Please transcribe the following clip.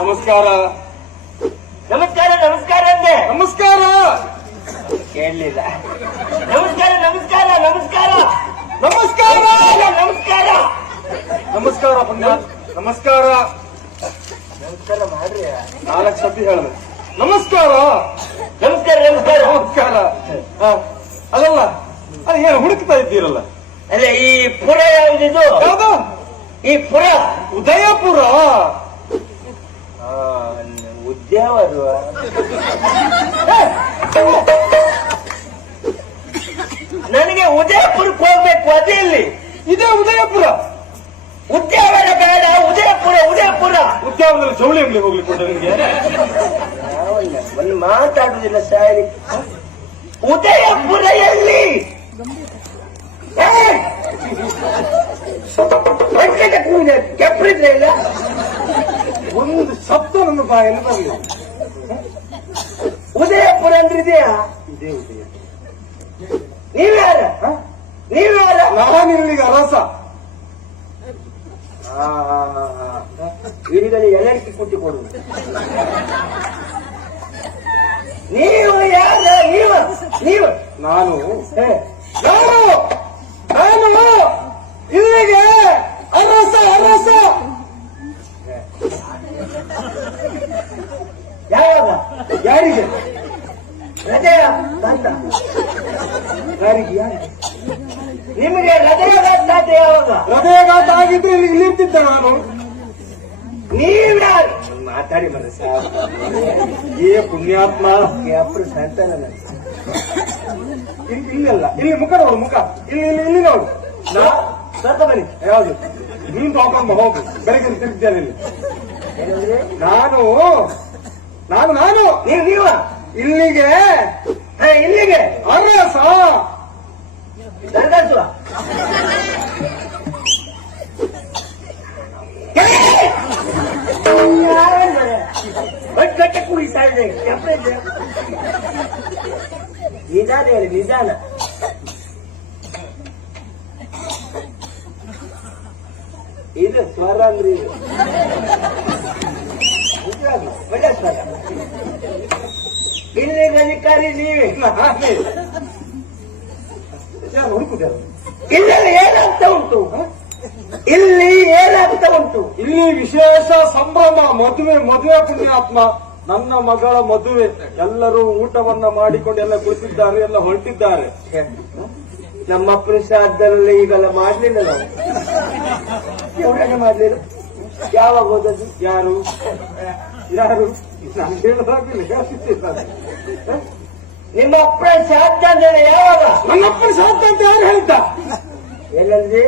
ನಮಸ್ಕಾರ ನಮಸ್ಕಾರ ನಮಸ್ಕಾರ ಅಂದೆ. ನಮಸ್ಕಾರ ಕೇಳಲಿಲ್ಲ. ನಮಸ್ಕಾರ ನಮಸ್ಕಾರ ನಮಸ್ಕಾರ ನಮಸ್ಕಾರ ನಮಸ್ಕಾರ ನಮಸ್ಕಾರ ಪುಣ್ಯ ನಮಸ್ಕಾರ ನಮಸ್ಕಾರ ಮಾಡ್ರಿ. 4 ಸತಿ ಹೇಳಿದೆ ನಮಸ್ಕಾರ ನಮಸ್ಕಾರ ನಮಸ್ಕಾರ ನಮಸ್ಕಾರ ಅದಲ್ಲ ಅದು ಏನು ಹುಡುಕ್ತಾ ಇದ್ದೀರಲ್ಲ? ಅದೇ ಈ ಪುರ ಯಾವುದಿದು? ಯಾವುದು? ಈ ಪುರ ಉದಯಪುರ. ಉದ್ಯಾವದು. ನನಗೆ ಉದಯಪುರಕ್ಕೆ ಹೋಗ್ಬೇಕು. ಅದೇ ಇದೇ ಉದಯಪುರ. ಉದ್ಯಾವರ ಬೇಡ, ಉದಯಪುರ ಉದಯಪುರ. ಉದ್ಯಾವರದಲ್ಲಿ ಜವಳಿ ಅಂಗಡಿ ಹೋಗ್ಲಿಕ್ಕೆ ಉಂಟು ನಿಮಗೆ? ಒಂದು ಮಾತಾಡುದಿಲ್ಲ ಸಾರಿ. ಉದಯಪುರ ಎಲ್ಲಿ? ಕೆಪ್ರಿದ್ರೆ ಇಲ್ಲ. ಒಂದು ಶಬ್ದ ನನ್ನ ಬಾಯಲ್ಲಿ ಬರಲಿಲ್ಲ. ಉದಯಪುರ ಅಂದ್ರೆ ಇದೆಯಾ? ಇದೇ ಉದಯ. ನೀವ್ಯಾರ? ನೀವ್ಯಾರ? ನಾನಿರಲಿಗೆ ಅರಸ. ಇಡಿಗಳಿಗೆ ಎಲ್ಲರಿಗೂ ಕುಟ್ಟಿ ಕೊಡುವುದು. ನೀವು ಯಾರ? ನೀವು ನೀವು ನಾನು ಇಲ್ಲಿಗೆ ಅರಸ ಅರಸ. ಯಾವಾಗ? ಯಾರಿಗೆ? ಹೃದಯ ಅಂತ. ಯಾರಿಗೆ? ಯಾರಿಗೆ? ನಿಮಗೆ ಹೃದಯಘಾತ ಯಾವಾಗ? ಹೃದಯಘಾತ ಆಗಿದ್ರೆ ಇಲ್ಲಿ ಇರ್ತಿದ್ದೆ ನಾನು. ನೀವ್ಯಾರು? ಮಾತಾಡಿ ಬರ ಸಾರ್. ಏ ಪುಣ್ಯಾತ್ಮ. ಅಪ್ರ ಸಂತಾನ ಇಲ್ಲಲ್ಲ, ಇಲ್ಲಿ ಮುಖ ನೋಡು, ಮುಖ ಇಲ್ಲಿ ಇಲ್ಲಿ ಇಲ್ಲಿ ನೋಡು. ಸ್ವಲ್ಪ ಬನ್ನಿ. ಯಾವುದು? ನೀನ್ ತಗೊಂಡು ಹೋಗು. ಬೆಳಗ್ಗೆ ತಿರುಗಿದ್ದೇನೆ ಇಲ್ಲಿ. ಏನಂದ್ರೆ? ನಾನು ನಾನು ನಾನು ನೀವು ನೀವ ಇಲ್ಲಿಗೆ ಇಲ್ಲಿಗೆ ಅರಸ. ದರ್ಗಾಸುವ ಗಟ್ಟ ಕುಡಿತಾ ಇದೆ. ನಿಧಾನ ಹೇಳಿ, ನಿಧಾನ. ಇದು ಸ್ವರ ಅಂದ್ರೆ ಇದು ಒಳ್ಳೆ ಸ್ವರ. ಇಲ್ಲಿ ಅಧಿಕಾರಿ ನೀವೇ. ಯಾರು ಹುಡುಕುತ್ತಾರೆ? ಇಲ್ಲೆಲ್ಲ ಏನಾಗ್ತಾ ಉಂಟು? ಇಲ್ಲಿ ಏನಾಗ್ತಾ ಉಂಟು? ಇಲ್ಲಿ ವಿಶೇಷ ಸಂಭ್ರಮ. ಮದುವೆ ಪುಣ್ಯಾತ್ಮ. ನನ್ನ ಮಗಳ ಮದುವೆ. ಎಲ್ಲರೂ ಊಟವನ್ನ ಮಾಡಿಕೊಂಡು ಎಲ್ಲ ಕುಳಿತಿದ್ದಾರೆ, ಎಲ್ಲ ಹೊರಟಿದ್ದಾರೆ. ನಮ್ಮಪ್ಪನ ಶ್ರಾದ್ದರಲ್ಲಿ ಈಗೆಲ್ಲ ಮಾಡ್ಲಿಲ್ಲ ನಾವು. ಎವರಾಗ ಮಾಡ್ಲಿಲ್ಲ. ಯಾವಾಗ ಹೋದದ್ದು? ಯಾರು ಯಾರು ನಾನು ಹೇಳುವಾಗಿಲ್ಲ. ನಿಮ್ಮ ಅಪ್ಪನ ಶ್ರಾದ್ದ ಅಂದ್ರೆ ಯಾವಾಗ? ನನ್ನಪ್ಪನ ಸಾಧ್ಯ ಅಂತ ಯಾರು ಹೇಳ್ತಾ? ಎಲ್ಲಂದ್ರೆ